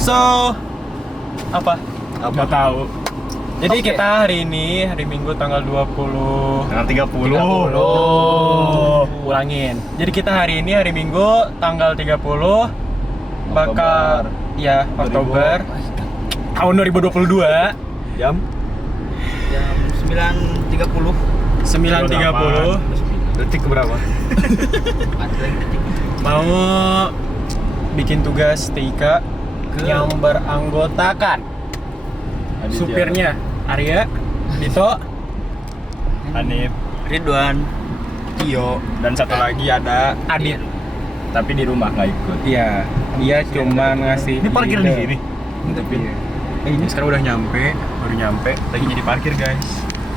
So, apa? Nggak tahu. Jadi Oke. kita hari ini, hari Minggu tanggal 20 Tanggal 30. 30. Ulangin. Jadi kita hari ini, hari Minggu tanggal 30 bakal ya Oktober tahun 2022 Jam Jam 9.30. 9.30 detik berapa? mau bikin tugas TIK yang beranggotakan supirnya Arya, Dito, Hanif, Ridwan, Tio, dan satu lagi ada Adit. tapi di rumah nggak ikut. Iya, dia cuma ngasih Ini parkir di ide. sini. Tapi ini sekarang udah nyampe. Baru nyampe, lagi jadi parkir guys.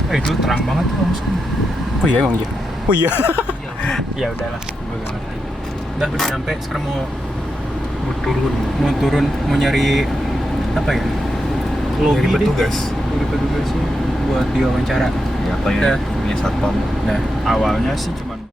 Itu terang banget tuh langsung. Oh iya emang iya. Oh iya. Ya udahlah, gue gak ngerti. Udah nyampe, sekarang mau turun, mau nyari apa ya? Lobby Nyari deh. petugas. Nyari petugasnya buat diwawancara. Ya Udah. kayak punya satpam. Nah, Awalnya sih cuman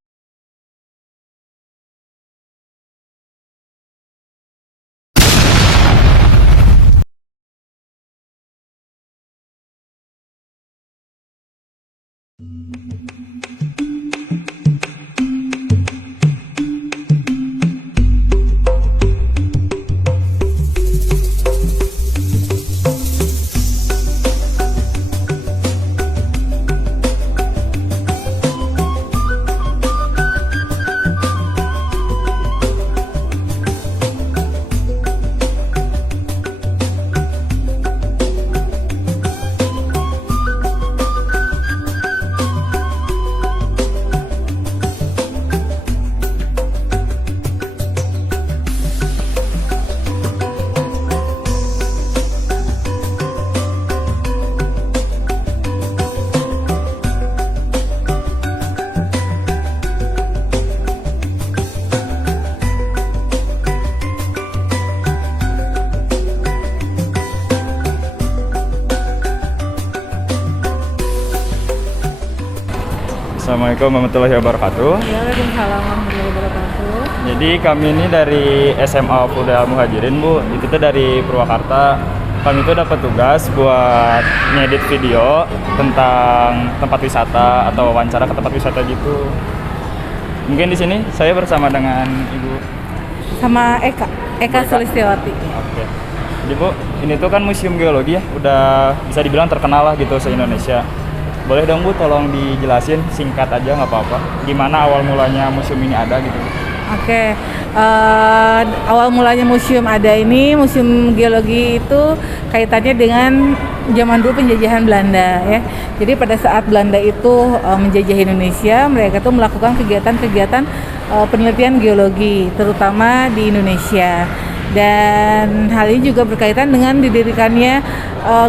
Assalamualaikum warahmatullahi wabarakatuh. Waalaikumsalam warahmatullahi wabarakatuh. Jadi kami ini dari SMA Fuda Muhajirin Bu, itu tuh dari Purwakarta. Kami tuh dapat tugas buat ngedit video tentang tempat wisata atau wawancara ke tempat wisata gitu. Mungkin di sini saya bersama dengan Ibu. Sama Eka Eka. Sulistiawati. Oke. Jadi Bu, ini tuh kan museum geologi ya, udah bisa dibilang terkenal lah gitu se-Indonesia. Boleh dong Bu, tolong dijelasin singkat aja nggak apa-apa. Gimana awal mulanya museum ini ada gitu? Oke, awal mulanya museum ada ini, museum geologi itu kaitannya dengan zaman dulu penjajahan Belanda ya. Jadi pada saat Belanda itu menjajah Indonesia, mereka tuh melakukan kegiatan-kegiatan penelitian geologi, terutama di Indonesia. Dan hal ini juga berkaitan dengan didirikannya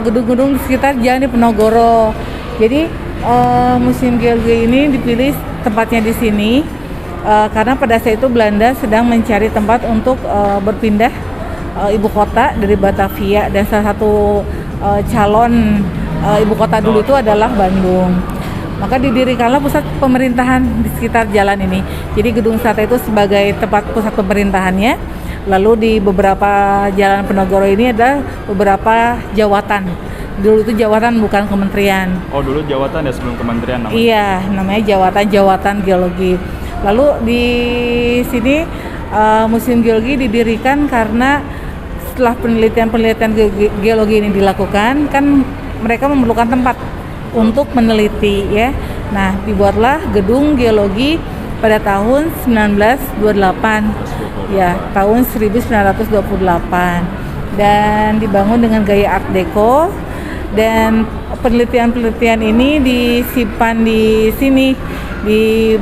gedung-gedung di sekitar Jalan Diponegoro. Jadi museum geologi ini dipilih tempatnya di sini. Karena pada saat itu Belanda sedang mencari tempat untuk berpindah ibu kota dari Batavia, dan salah satu calon ibu kota dulu itu adalah Bandung. Maka didirikanlah pusat pemerintahan di sekitar jalan ini. Jadi gedung sate itu sebagai tempat pusat pemerintahannya. Lalu di beberapa jalan Penogoro ini ada beberapa jawatan. Dulu itu jawatan bukan kementerian. Oh dulu jawatan ya sebelum kementerian namanya? Iya, namanya jawatan geologi. Lalu di sini museum geologi didirikan karena setelah penelitian geologi ini dilakukan, kan mereka memerlukan tempat untuk meneliti ya. Nah, dibuatlah gedung geologi pada tahun 1928. Ya, tahun 1928. Dan dibangun dengan gaya Art Deco, dan penelitian-penelitian ini disimpan di sini di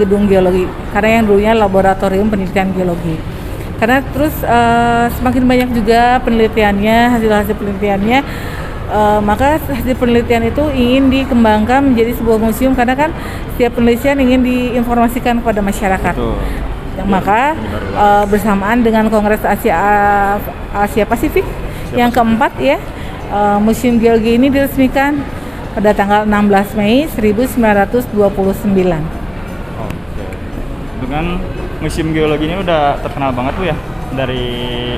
gedung geologi, karena yang dulunya laboratorium penelitian geologi. Karena terus semakin banyak juga penelitiannya, hasil-hasil penelitiannya, maka hasil penelitian itu ingin dikembangkan menjadi sebuah museum, karena kan setiap penelitian ingin diinformasikan kepada masyarakat. Betul. Maka bersamaan dengan Kongres Asia Pasifik yang keempat ya, Museum Geologi ini diresmikan pada tanggal 16 Mei 1929. Oke. Dengan museum geologi ini udah terkenal banget tuh ya. dari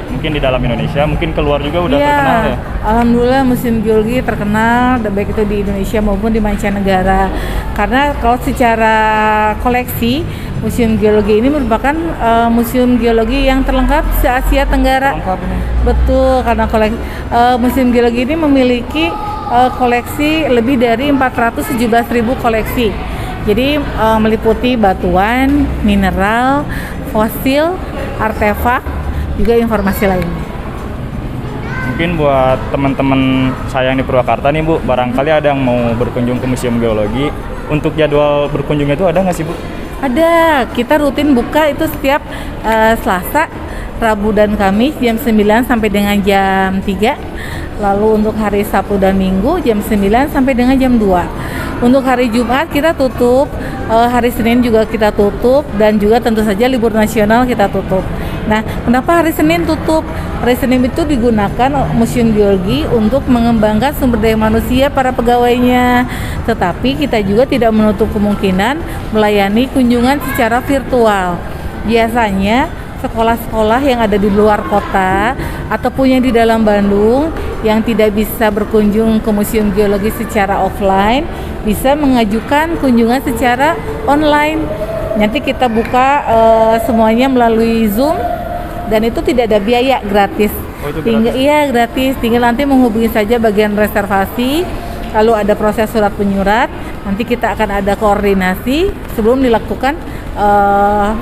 mungkin di dalam Indonesia, mungkin keluar juga udah Iya, terkenal ya. alhamdulillah Museum Geologi terkenal baik itu di Indonesia maupun di mancanegara. Karena kalau secara koleksi, Museum Geologi ini merupakan museum geologi yang terlengkap se Asia Tenggara. Lengkap ini. Betul, karena Museum Geologi ini memiliki koleksi lebih dari 417.000 koleksi. Jadi meliputi batuan, mineral, fosil, artefak, juga informasi lainnya. Mungkin buat teman-teman saya yang di Purwakarta nih Bu, barangkali ada yang mau berkunjung ke Museum Geologi. Untuk jadwal berkunjungnya itu ada nggak sih Bu? Ada, kita rutin buka itu setiap Selasa, Rabu dan Kamis jam 9 sampai dengan jam 3. Lalu untuk hari Sabtu dan Minggu jam 9 sampai dengan jam 2. Untuk hari Jumat kita tutup, hari Senin juga kita tutup, dan juga tentu saja libur nasional kita tutup. Nah, kenapa hari Senin tutup? Hari Senin itu digunakan Museum Geologi untuk mengembangkan sumber daya manusia para pegawainya. Tetapi kita juga tidak menutup kemungkinan melayani kunjungan secara virtual. Biasanya sekolah-sekolah yang ada di luar kota ataupun yang di dalam Bandung yang tidak bisa berkunjung ke Museum Geologi secara offline bisa mengajukan kunjungan secara online. Nanti kita buka semuanya melalui Zoom dan itu tidak ada biaya, gratis. Oh, itu Tinggal, gratis? iya gratis. Tinggal nanti menghubungi saja bagian reservasi, lalu ada proses surat penyurat. Nanti kita akan ada koordinasi sebelum dilakukan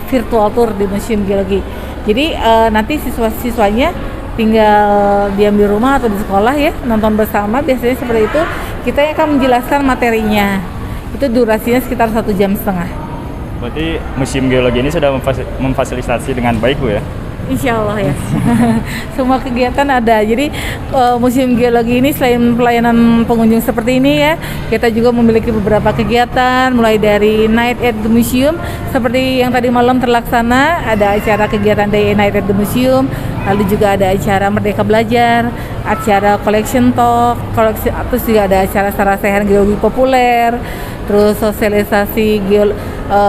virtual tour di Museum Geologi. Jadi nanti siswa-siswanya tinggal diam di rumah atau di sekolah ya, nonton bersama, biasanya seperti itu. Kita akan menjelaskan materinya. Itu durasinya sekitar 1,5 jam. Berarti Museum Geologi ini sudah memfasilitasi dengan baik Bu ya? Insya Allah ya. Semua kegiatan ada. Jadi Museum Geologi ini selain pelayanan pengunjung seperti ini ya, kita juga memiliki beberapa kegiatan, mulai dari Night at the Museum seperti yang tadi malam terlaksana, ada acara kegiatan Day Night at the Museum, lalu juga ada acara Merdeka Belajar, acara Collection Talk, terus juga ada acara sarasehan geologi populer, terus sosialisasi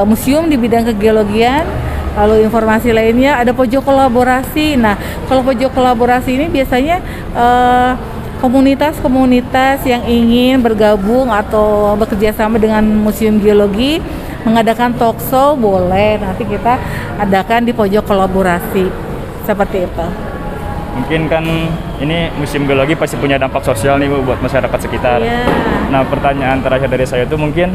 museum di bidang kegeologian. Lalu informasi lainnya ada pojok kolaborasi. Nah, kalau pojok kolaborasi ini biasanya komunitas-komunitas yang ingin bergabung atau bekerja sama dengan Museum Geologi mengadakan talk show, boleh nanti kita adakan di pojok kolaborasi seperti itu. Mungkin kan ini Museum Geologi pasti punya dampak sosial nih Bu buat masyarakat sekitar. Iya. Nah, pertanyaan terakhir dari saya itu mungkin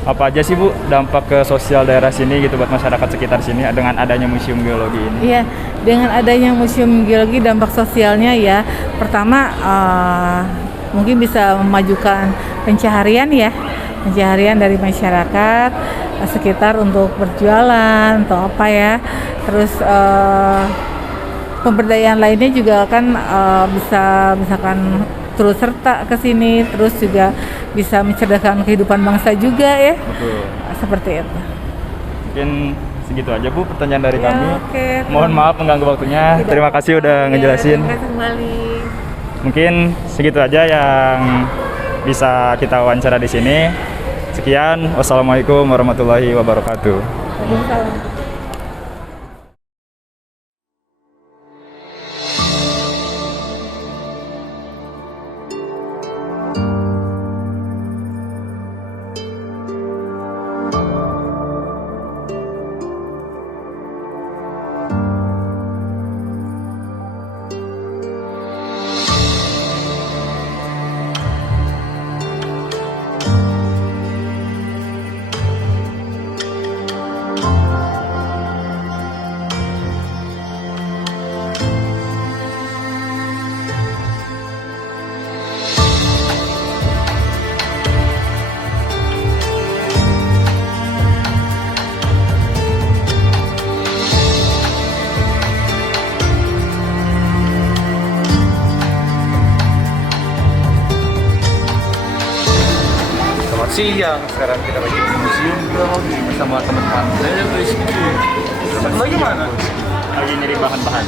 apa aja sih Bu dampak ke sosial daerah sini gitu buat masyarakat sekitar sini dengan adanya Museum Geologi ini? Iya, dengan adanya Museum Geologi dampak sosialnya ya, pertama mungkin bisa memajukan pencaharian dari masyarakat sekitar untuk berjualan atau apa ya. Terus pemberdayaan lainnya juga kan bisa misalkan terus serta ke sini, terus juga bisa mencerdaskan kehidupan bangsa juga ya. Betul. Seperti itu. Mungkin segitu aja Bu pertanyaan dari Ya, kami. oke. Mohon maaf mengganggu waktunya. Terima kasih udah ngejelasin. Ya, terima kasih kembali. Mungkin segitu aja yang bisa kita wawancara di sini. Sekian. Wassalamualaikum warahmatullahi wabarakatuh. Waalaikumsalam. Siang sekarang kita lagi di Museum Geologi bersama teman-teman. Lagi mana? Lagi nyari bahan-bahan.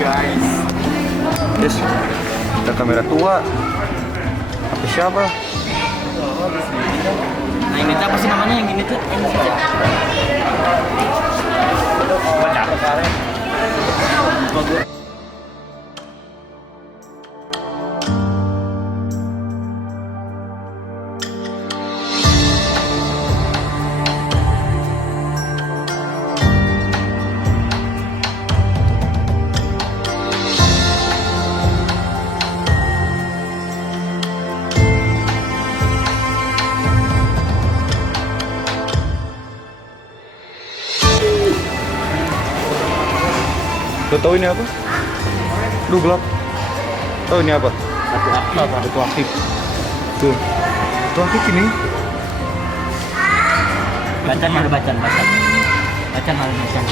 Guys. Yes. Kita kamera tua. Apa siapa? Nah ini apa sih namanya yang ini tuh? Ini saja. Lo tau ini apa? Duh gelap. Tahu ini apa? Satu aktif. Tuh. Itu aktif ini. Bacan malu bacan. Bacan malu bacan.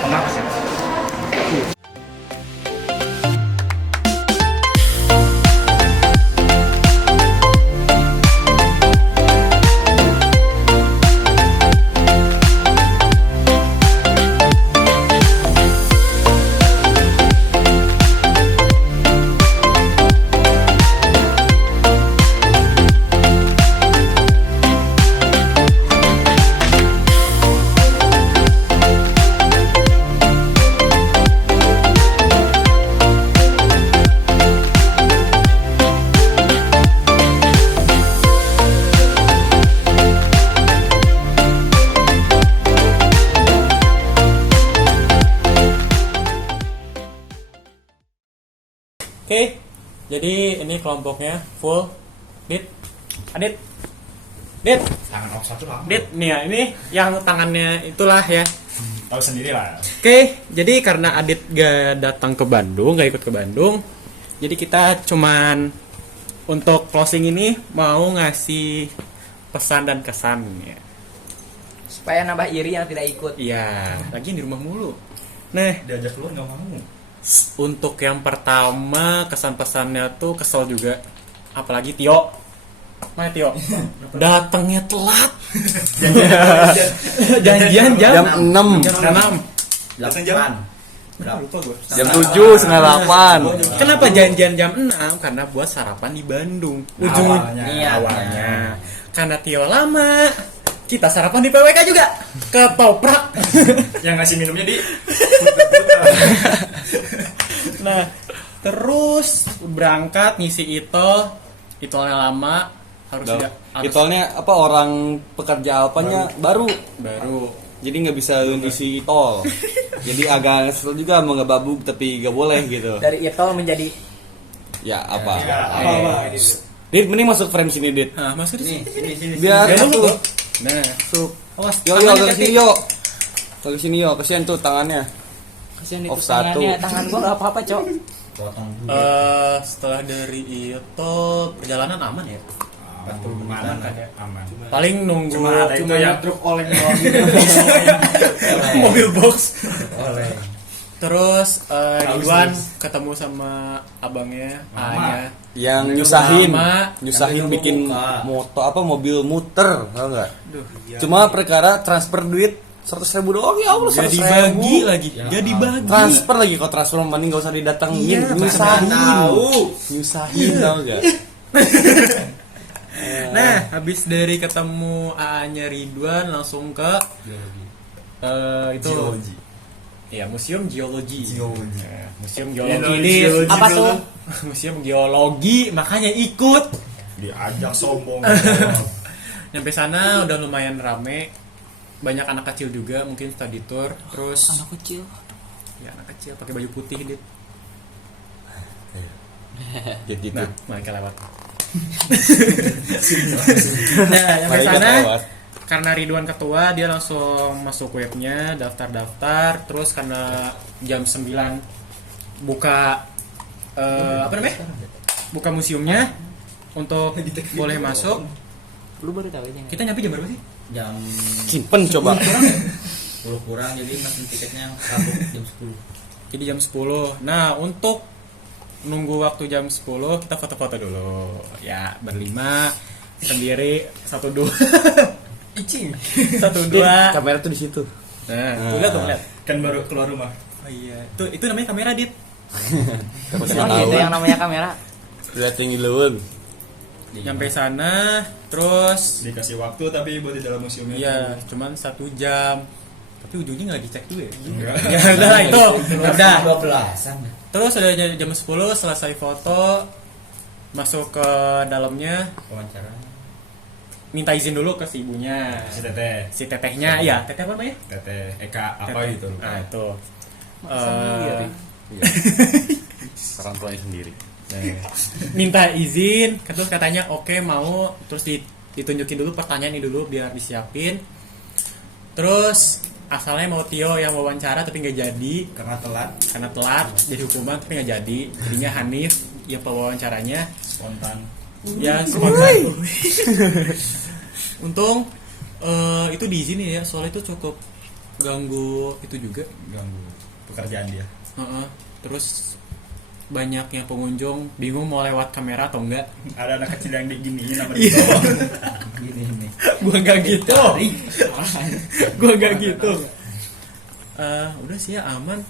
Kenapa sih? Oke, jadi ini kelompoknya full. Adit, Tangan offset tuh Dit, nih ya, ini yang tangannya itulah ya. tahu sendiri lah. Oke, jadi karena Adit gak datang ke Bandung, gak ikut ke Bandung, jadi kita cuman untuk closing ini mau ngasih pesan dan kesan ya. Supaya nambah iri yang tidak ikut. Iya, lagi di rumah mulu. Nah, Diajak keluar nggak mau. untuk yang pertama kesan pesannya tuh kesel juga, apalagi Tio. Mana Tio? Datangnya telat. Janjian jam 6. Jam 6. Jam Berapa lupa gue. Jam 7, setengah 8. Kenapa janjian jam 6? Karena buat sarapan di Bandung. Awalnya. Karena Tio lama, kita sarapan di PWK juga. Ketoprak. Yang ngasih minumnya di Nah, terus berangkat ngisi itolnya lama, harus Itolnya apa, orang pekerja apanya baru. Jadi nggak bisa isi tol. Jadi agak kesel juga mau ngebabuk tapi gak boleh gitu. Dari itol menjadi Ya apa? Dit, mending masuk frame sini, Dit. Nah, masuk di sini. Biar Biar satu. dulu. Nah, Masuk. awas. Yo yo ke sini yo. Ke sini yo, kasihan tuh tangannya. kasihan Off itu satu. tangannya, tangan gua nggak apa-apa cok. Setelah dari itu perjalanan aman ya? aman kan ya? Aman. Paling nunggu Cuma ada itu yang truk oleng mobil box. Terus Ridwan ketemu sama abangnya, ayahnya. Yang nyusahin, Lama. bikin moto apa, mobil muter, tau nggak? Cuma perkara transfer duit 100.000 doang, ya Allah, Jadi 100.000. bagi lagi, jadi bagi. Transfer lagi, kalau transfer mending gak usah didatengin, Iya, nyusahin tau gak? Nah, habis dari ketemu AA-nya Ridwan langsung ke itu ya museum geologi. Nah, museum geologi ini Apa tuh? museum geologi, makanya ikut. Diajak sombong. Nyampe sana udah lumayan rame, banyak anak kecil juga, mungkin study tour. Terus Anak kecil. ya anak kecil pakai baju putih dit. Gitu. Nah, mereka lewat. Nah, nyampe sana karena Ridwan ketua, dia langsung masuk webnya, daftar-daftar. Terus karena jam 9 buka apa namanya? Buka museumnya untuk boleh masuk. Lu baru tahu aja. Kita nyampe jam berapa sih? Jam Simpen coba. 10 kurang, jadi mesin tiketnya kabur jam 10. Jadi jam 10. Nah, untuk nunggu waktu jam 10 kita foto-foto dulu. Ya, berlima, sendiri, 1-2. Icing. 1-2. Kamera tuh di situ. Nah, tuh lihat tuh, lihat. Kan baru keluar rumah. Oh iya, itu namanya kamera dit. Siapa Oh, itu yang namanya kamera. Lihat tinggi luwung. Nyampe sana terus Dikasih waktu tapi buat di dalam museumnya. iya cuman 1 jam. Tapi ujungnya nggak dicek dulu ya. Enggak. Ya udah lah itu. Udah. 12-an. Terus udah jam 10 selesai foto, masuk ke dalamnya, Wawancara. minta izin dulu ke si ibunya. Si teteh, Si tetehnya, ya teteh apa namanya? teteh Eka apa Teteh. gitu. Nah itu. Orang tuanya sendiri. Minta izin, terus katanya oke mau, terus ditunjukin dulu pertanyaan ini dulu biar disiapin. Terus asalnya mau Tio yang wawancara tapi nggak jadi Karena telat. karena telat jadi hukuman tapi nggak jadi. Jadinya Hanif yang pewawancaranya. Spontan. Ya spontan. Untung itu diizinin ya, soalnya itu cukup ganggu itu juga. Ganggu pekerjaan dia. Terus banyak yang pengunjung bingung mau lewat kamera atau enggak. Ada anak kecil yang diginiin sama Iya. dia. Gini nih. Gua enggak gitu. Gua enggak gitu. Udah sih ya aman.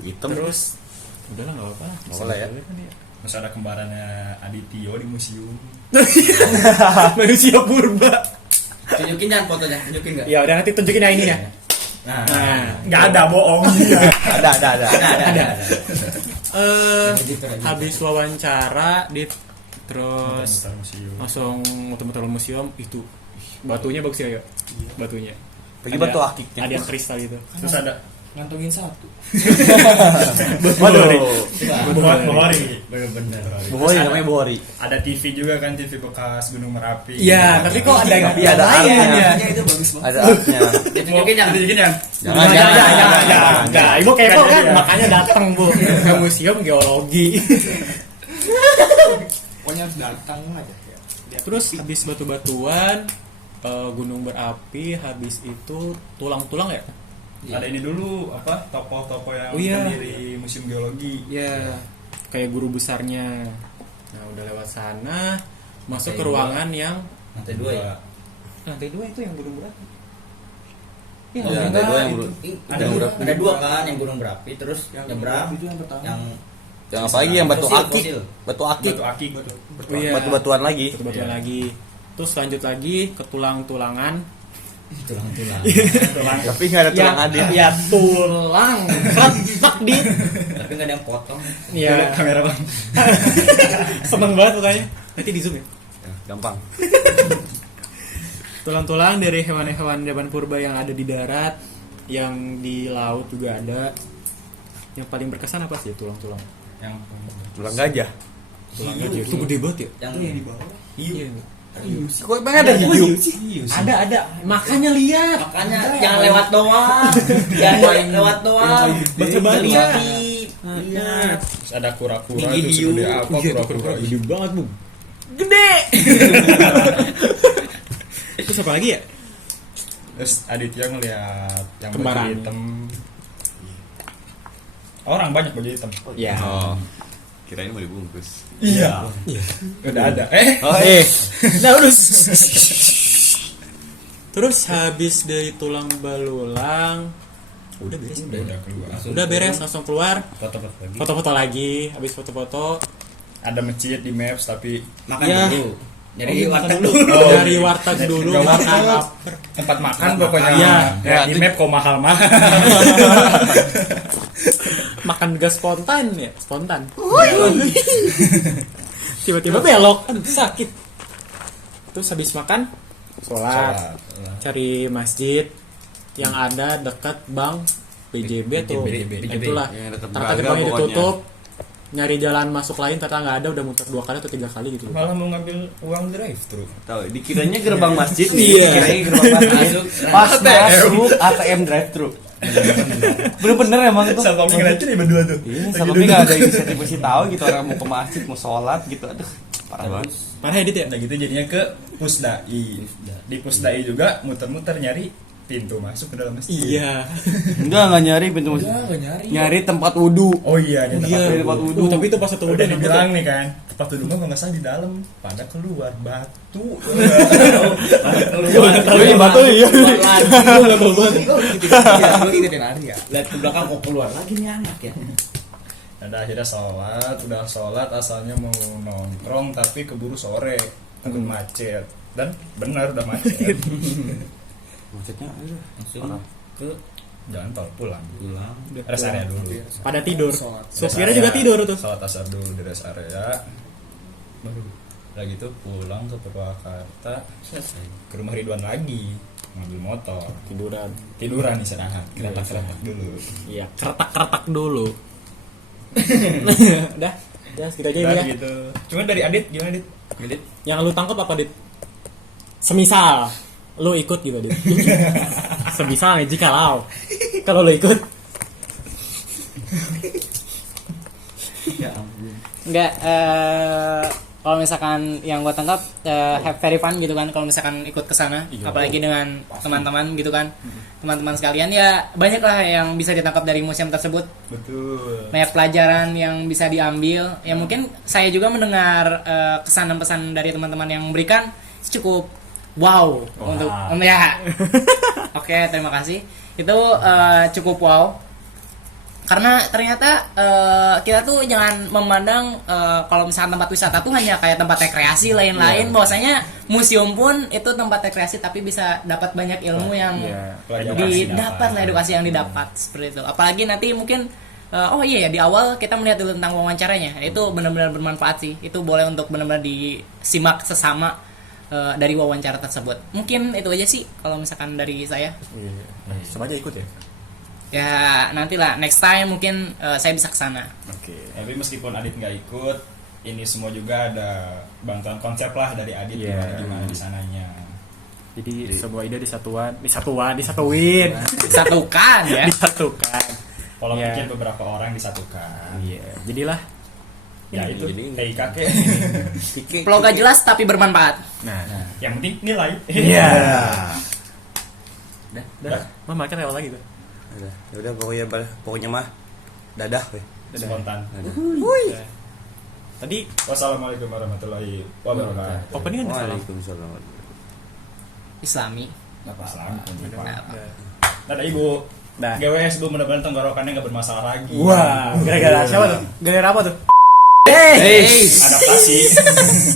Hitam. Terus udahlah enggak apa-apa. Nggak apa-apa lah ya. Terus ada kembarannya Adityo di museum. Manusia purba. Tunjukin jangan fotonya, tunjukin enggak? Ya udah nanti tunjukin ya ini ya. Nah, Nggak ada bohong. Ada. ada. Habis wawancara terus Muter museum. langsung muter-muter museum itu batunya bagus ya, batunya. Lagi Ada- batu akiknya. Ada yang kristal itu. Terus ada Ngantongin satu. Waduh. Bohori. Bener-bener. Bohori namanya Bohori. Ada TV juga kan, TV bekas Gunung Merapi. Iya, tapi kok ada yang Tapi ada lain artnya. ya? Itu bagus banget. Ada artnya. Ditunjukin jangan. Tunjukin ya. Jangan. Ibu kepo kan, makanya datang Bu ke museum geologi. Pokoknya harus datang aja. Terus habis batu-batuan, gunung berapi, habis itu tulang-tulang ya? Ada ini dulu apa tokoh-tokoh yang Oh, iya. pendiri Museum Geologi. Ya, kayak guru besarnya. Nah, udah lewat sana, masuk ke Lantai ruangan yang Lantai 2 ya. lantai 2 itu yang gunung berapi. Iya, lantai 2 yang itu. Gunung berapi. Ada 2 kan, yang gunung berapi terus yang berapa? Yang Yang apa lagi yang batu Fosil, akik? fosil. Batu akik. Batu akik. Oh, iya. Batu-batuan lagi. Batu-batuan lagi. Terus lanjut lagi ke tulang-tulangan. tulang-tulang. Tapi nggak ada tulang hadir. Ya tulang. Retak di. Tapi nggak ada yang potong. Ya. Kamera bang. Seneng banget pokoknya. Nanti di zoom ya. Gampang. Tulang-tulang dari hewan-hewan zaman purba yang ada di darat, yang di laut juga ada. Yang paling berkesan apa sih tulang-tulang? Yang Tulang gajah. Tulang gajah itu gede banget ya? Yang di bawah. Iya. Kok emang ada hiu? Ada. Makanya lihat. makanya jangan lewat doang. Jangan lewat doang. Baca-baca. Lihat. Terus ada kura-kura Gigi itu hiu. segede apa kura-kura. Gede banget bu. Gede. Terus apa lagi ya? Terus Aditya ngeliat yang baju Kembaran. hitam. Orang banyak baju hitam. Ya. Oh. Kirain mau dibungkus. Iya. Udah ada. Oh, Nah udah. Terus habis dari tulang belulang, udah beres. Udah keluar. Udah beres langsung keluar. Foto-foto lagi. Foto-foto lagi. Habis foto-foto. Ada masjid di Maps tapi Makan Ya. dulu. Jadi Oh, warteg dulu. dulu. Dari warteg dulu. Nggak Makan warteg. lapar. tempat makan pokoknya. Iya. Ya, di Map kok mahal-mahal. Makan gas spontan ya, spontan. Tiba-tiba belok, aduh sakit. Terus habis makan, sholat, cari masjid yang ada dekat bank BJB atau BJB. itulah. Yang dekat Ternyata Braga gerbangnya pokoknya. ditutup, nyari jalan masuk lain ternyata nggak ada, udah muter 2 kali atau 3 kali gitu. Malah mau ngambil uang drive thru. Tahu, dikiranya gerbang masjid. Iya. Dikiranya gerbang masjid. Pas masuk ATM drive thru. Bener-bener emang itu. Satpam ngeliatin ya berdua tuh. Iya, tapi nggak ada inisiatif kasih tahu gitu orang mau ke masjid mau sholat gitu. Aduh, parah banget. Parah edit ya? Nah gitu jadinya ke Pusdai. Di Pusdai juga muter-muter nyari pintu masuk ke dalam masjid. Iya. Enggak nyari pintu masjid. Nyari tempat wudhu. Oh iya, di tempat Iya, wudhu. tempat wudhu. Tapi itu pas satu Udah udah dibilang nih kan, tempat wudhu mah kalau nggak salah di dalam, pada keluar batu. Tapi ini batu ya. nggak tahu banget. Gue ngikutin Ari ya. Lihat ke belakang kok keluar lagi nih anak ya. Ada akhirnya udah sholat asalnya mau nongkrong tapi keburu sore, takut macet. Dan benar udah macet. Maksudnya Langsung ke Jalan tol pulang. rest Rest area dulu. Pada tidur. Rest Supirnya area. juga tidur tuh. Sholat asar dulu di rest area. Baru lagi itu pulang ke Purwakarta, ke rumah Ridwan lagi ngambil motor, tiduran istirahat, keretak dulu. Iya, keretak dulu. Udah, ya segitu aja Udah ya. gitu. Cuma dari Adit gimana Adit? Yang lu tangkap apa, Dit? Semisal lu ikut gitu, Dit. Semisal nih jikalau kalau lu ikut. ya ampun. Enggak, kalau misalkan yang gue tangkap have very fun gitu kan kalau misalkan ikut ke sana, apalagi dengan teman-teman gitu kan. Teman-teman sekalian ya banyak lah yang bisa ditangkap dari museum tersebut. Betul. Banyak pelajaran yang bisa diambil. Ya mungkin saya juga mendengar kesan dan pesan dari teman-teman yang memberikan cukup wow untuk ya. Oke, terima kasih. Itu cukup wow. Karena ternyata kita tuh jangan memandang kalau misalkan tempat wisata tuh hanya kayak tempat rekreasi lain-lain, bahwasanya museum pun itu tempat rekreasi tapi bisa dapat banyak ilmu yang didapat lah, edukasi yang didapat seperti itu. Apalagi nanti mungkin di awal kita melihat dulu tentang wawancaranya, itu benar-benar bermanfaat sih. Itu boleh untuk benar-benar disimak sesama dari wawancara tersebut. Mungkin itu aja sih kalau misalkan dari saya. Sama aja ikut ya. Ya nantilah next time mungkin saya bisa kesana. Tapi meskipun Adit nggak ikut, ini semua juga ada bantuan konsep lah dari Adit gimana di sananya. Jadi sebuah ide disatuin. Satukan ya. Disatukan. Pola Iya. pikir beberapa orang disatukan. Iya, jadilah. Ya itu TIKK. Kalau gak jelas tapi bermanfaat. Nah, Yang penting nilai. iya. Udah. Mama kan lewat lagi tuh. Ya udah pokoknya mah dadah weh. Spontan. Tadi Wassalamualaikum warahmatullahi wabarakatuh. opening kan salam. Waalaikumsalam. Islami. Assalamualaikum. Nah, Dadah Ibu. Dah. GWS Bu, mudah-mudahan tenggorokannya nggak bermasalah lagi. Wah, gara-gara siapa tuh? Gara-gara apa tuh? Adaptasi.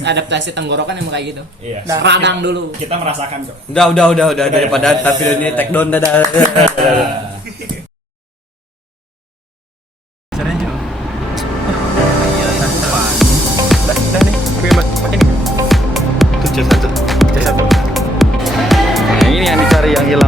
Adaptasi tenggorokan emang kayak gitu. Iya. Radang dulu. Kita merasakan kok. Udah daripada tapi ini take down dadah. Yang ini yang dicari yang hilang.